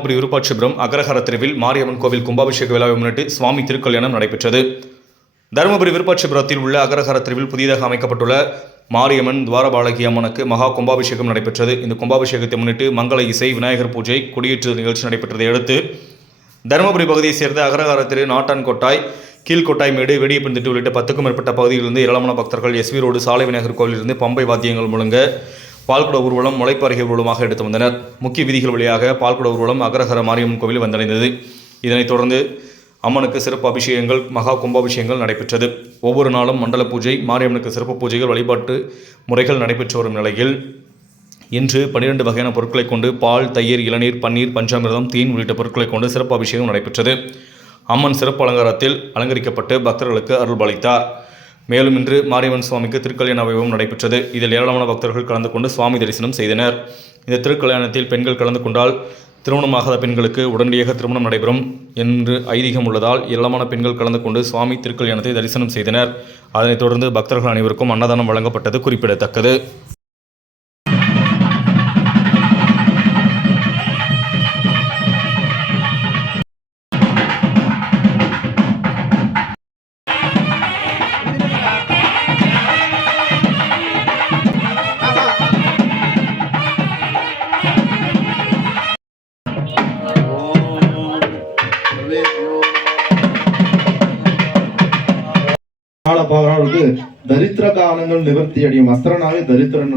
தருமபுரி விருப்பாட்சிபுரம் அக்ரஹார தெருவில் மாரியம்மன் கோவில் கும்பாபிஷேக விழாவை முன்னிட்டு சுவாமி திருக்கல்யாணம் நடைபெற்றது. தருமபுரி விருப்பாட்சிபுரத்தில் உள்ள அக்ரஹார தெருவில் புதிதாக அமைக்கப்பட்டுள்ள மாரியம்மன் துவாரபாலகி அம்மனுக்கு மகா கும்பாபிஷேகம் நடைபெற்றது. இந்த கும்பாபிஷேகத்தை முன்னிட்டு மங்கள இசை, விநாயகர் பூஜை, கொடியேற்று நிகழ்ச்சி நடைபெற்றதை அடுத்து தருமபுரி பகுதியைச் சேர்ந்த அக்ரஹார தெரு, நாட்டான் கொட்டாய், கீழ்கொட்டாய்மேடு, வெடியப்பன் திட்டு உள்ளிட்ட 10க்கும் மேற்பட்ட பகுதியிலிருந்து ஏராளமான பக்தர்கள் எஸ்வி ரோடு சாலை விநாயகர் கோவிலிருந்து பம்பை வாத்தியங்கள் முழங்க பால்குட ஊர்வலம், முளைப்பாரிகை ஊர்வலமாக எடுத்து வந்தனர். முக்கிய வீதிகள் வழியாக பால்குட ஊர்வலம் அக்ரஹார மாரியம்மன் கோவில் வந்தடைந்தது. இதனைத் தொடர்ந்து அம்மனுக்கு சிறப்பு அபிஷேகங்கள், மகா கும்பாபிஷேகங்கள் நடைபெற்றது. ஒவ்வொரு நாளும் மண்டல பூஜை, மாரியம்மனுக்கு சிறப்பு பூஜைகள், வழிபாட்டு முறைகள் நடைபெற்று வரும் நிலையில் இன்று 12 வகையான பொருட்களை கொண்டு பால், தயிர், இளநீர், பன்னீர், பஞ்சாமிர்தம், தேன் உள்ளிட்ட பொருட்களை கொண்டு சிறப்பு அபிஷேகம் நடைபெற்றது. அம்மன் சிறப்பு அலங்காரத்தில் அலங்கரிக்கப்பட்டு பக்தர்களுக்கு அருள்பாலித்தார். மேலும் இன்று மாரியம்மன் சுவாமிக்கு திருக்கல்யாண வைபவம் நடைபெற்றது. இதில் ஏராளமான பக்தர்கள் கலந்து கொண்டு சுவாமி தரிசனம் செய்தனர். இந்த திருக்கல்யாணத்தில் பெண்கள் கலந்து கொண்டால் திருமணமாகாத பெண்களுக்கு உடனடியாக திருமணம் நடைபெறும் என்று ஐதீகம் உள்ளதால் ஏராளமான பெண்கள் கலந்து கொண்டு சுவாமி திருக்கல்யாணத்தை தரிசனம் செய்தனர். அதனைத் தொடர்ந்து பக்தர்கள் அனைவருக்கும் அன்னதானம் வழங்கப்பட்டது குறிப்பிடத்தக்கது. அவர்களுக்கு தரித்திர காலங்கள் நிவர்த்தி அடையும். அஸ்திரனாவே தரித்திரன்.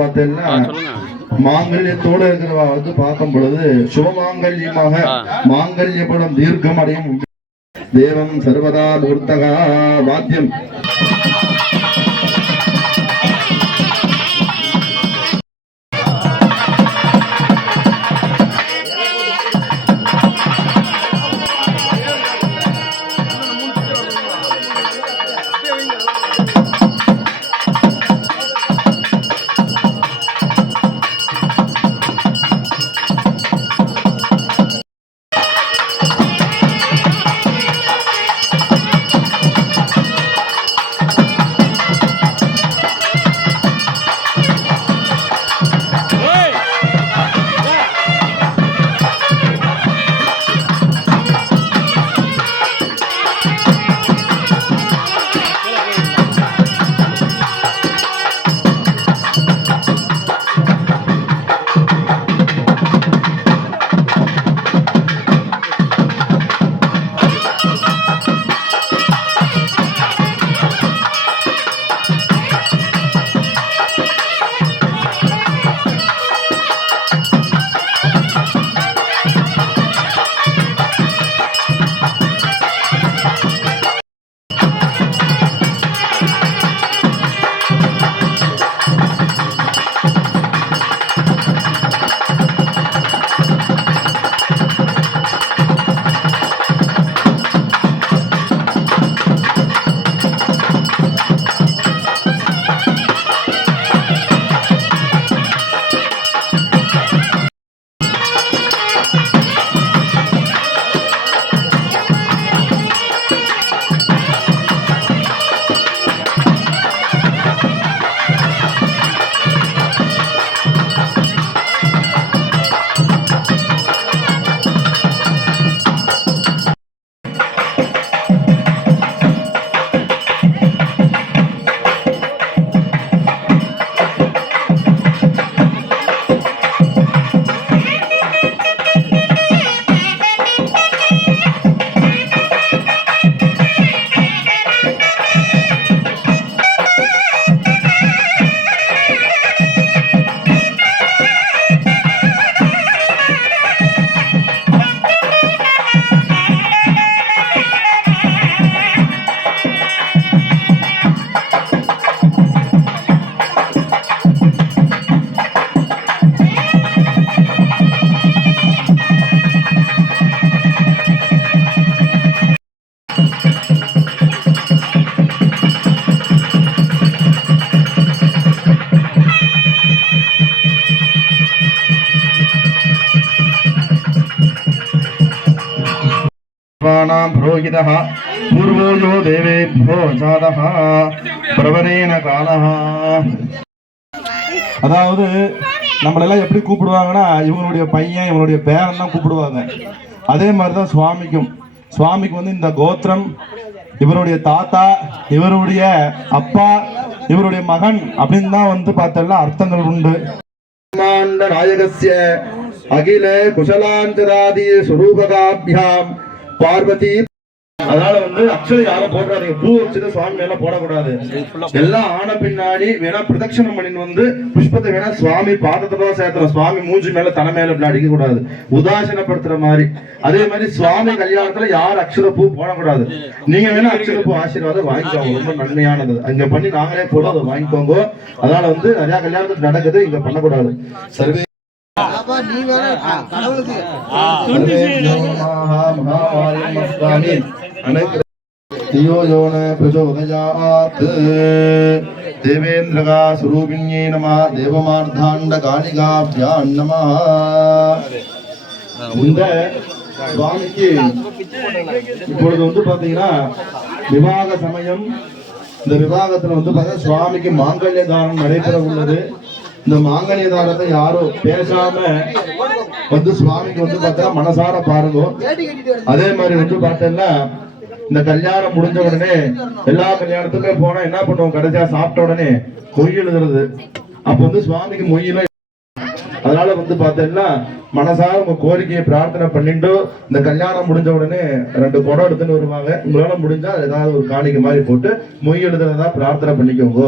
பார்த்தீங்கன்னா மாங்கல்யத்தோட இருக்கிறவா வந்து பார்க்கும் பொழுது சுபமாங்கல்யமாக மாங்கல்யப்படம் தீர்க்கம் அடையும் தேவம் சர்வதா மூர்த்தகா வாத்தியம். புரோகிதः பூர்வோ யோ தேவேभ्यो ஜாதः பிரவரேன காலः. அதாவது நம்மளெல்லாம் எப்படி கூப்பிடுவாங்கன்னா இவங்களுடைய பையன் இவங்களுடைய பேரன் தான் கூப்பிடுவாங்க. அதே மாதிரிதான் சுவாமிக்கு வந்து இந்த கோத்திரம், இவருடைய தாத்தா, இவருடைய அப்பா, இவருடைய மகன் அப்படின்னு தான் வந்து பார்த்தா அர்த்தங்கள் உண்டு. நாயகஸ்ய அகில குசலாஞ்சதாதி சுரூபகாபியாம் பார்வதி. அதனால வந்து அக்ஷதை யாரும் போடாதீங்க, பூ வச்சுட்டு சுவாமி மேல போடக்கூடாது. எல்லாம் ஆன பின்னாடி வேணா பிரதட்சணம் பண்ணி வந்து புஷ்பத்தை வேணா சுவாமி பாதத்துல சேர்த்துறோம். சுவாமி மூஞ்சி மேல தலை மேல இப்படி அடிக்க கூடாது, உதாசீனப்படுத்துற மாதிரி. அதே மாதிரி சுவாமி கல்யாணத்துல யார் அக்ஷர பூ போடக்கூடாது. நீங்க வேணா அக்ஷர பூ ஆசீர்வாதம் வாங்கிக்கோங்க, ரொம்ப நன்மையானது. அங்க பண்ணி நாங்களே போட அதை வாங்கிக்கோங்க. அதனால வந்து நிறைய கல்யாணத்துக்கு நடக்குது, இங்க பண்ணக்கூடாது. சர்வே தேவேந்திரகா சுரூபிண்யே நமः தேவமார்த்தாண்ட காளிகாப்யாம் நமः. இந்த சுவாமிக்கு இப்பொழுது வந்து பாத்தீங்கன்னா விவாக சமயம். இந்த விவாகத்துல வந்து பாத்தீங்கன்னா சுவாமிக்கு மாங்கல்ய தானம் நடைபெற உள்ளது. இந்த மாங்கல்ய தானத்தை யாரும் பேசாம வந்து சுவாமிக்கு வந்து பார்த்தா மனசார பாருங்க. அதே மாதிரி வந்து பார்த்தேன்னா இந்த கல்யாணம் முடிஞ்ச உடனே எல்லா கல்யாணத்துக்குமே போனா என்ன பண்ணுவோம், கடைசியா சாப்பிட்ட உடனே மொய் எழுதுறது. அப்ப வந்து சுவாமிக்கு மொய்யில. அதனால வந்து பார்த்தேன்னா மனசார உங்க கோரிக்கையை பிரார்த்தனை பண்ணிட்டு இந்த கல்யாணம் முடிஞ்ச உடனே 2 குடம் எடுத்துன்னு வருவாங்க. உங்களால முடிஞ்சா ஏதாவது ஒரு காணிக்கை மாதிரி போட்டு மொய் எழுதுறதா பிரார்த்தனை பண்ணிக்கோங்க.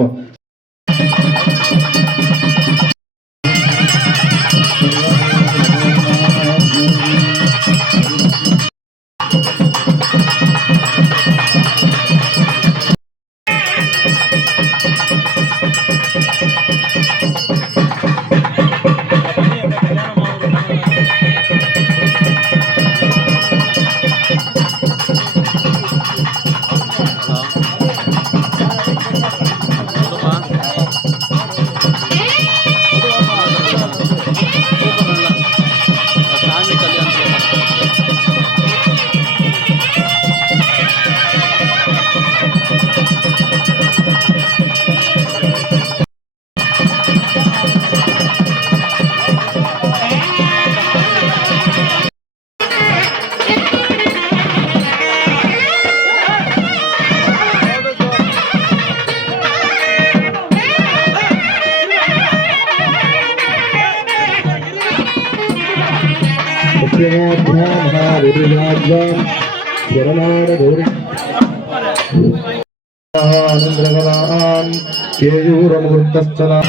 केयूरमुहूर्तश्चला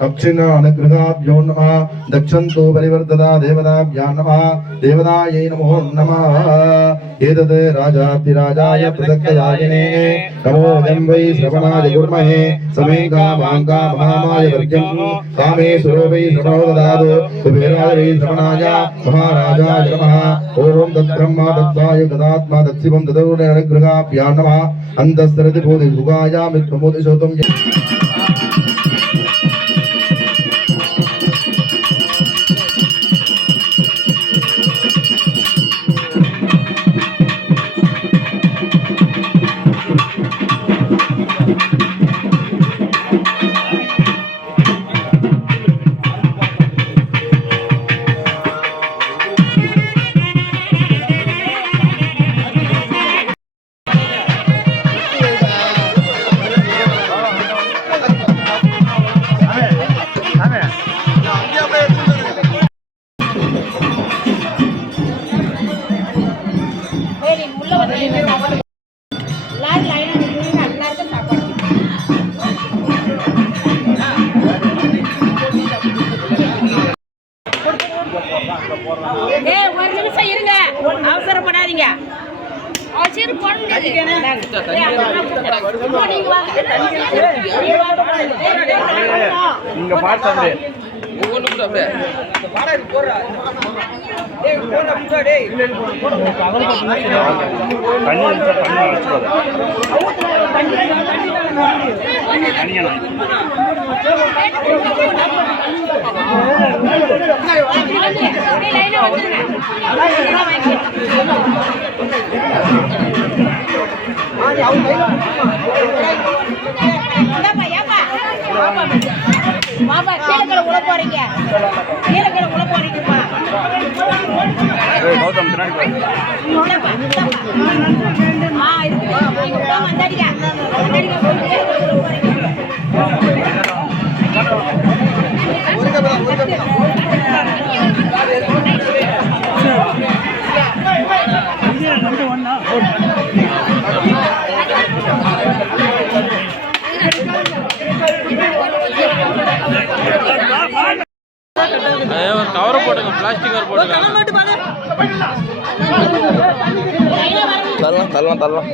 दक्षिणानुग्रहाभ्यो नमः दक्षन्तु परिवर्तता देवताभ्यां नमः देवतायै नमो नमः एतद् राजाधिराजाय पृथक्कदायिने नमो वै श्रवणाय कुर्महे समे कामाय वर्ग्यं कामे सुरोवै श्रवणो ददातु कुबेराय वै श्रवणाय महाराजाय नमः ॐ तद्ब्रह्मा तद्वायु तदात्मा तत्शिवं तदोनुग्रहाभ्यां नमः अन्तस्तरति बोधि सुगाय मित्रमोदि शोतं ஒரு நிமிஷம் இருங்க, அவசரப்படாதீங்க. நீங்க பாத்து பாப்பா கீழே உள்ள போறீங்க, கீழே உள்ள போறீங்கப்பா. கௌதம் பின்னாடி வந்தாடிங்க கவர் போட்டுங்க, பிளாஸ்டிக் கவர் போட்டுங்க. தள்ளலாம் கிளம்புறேன்.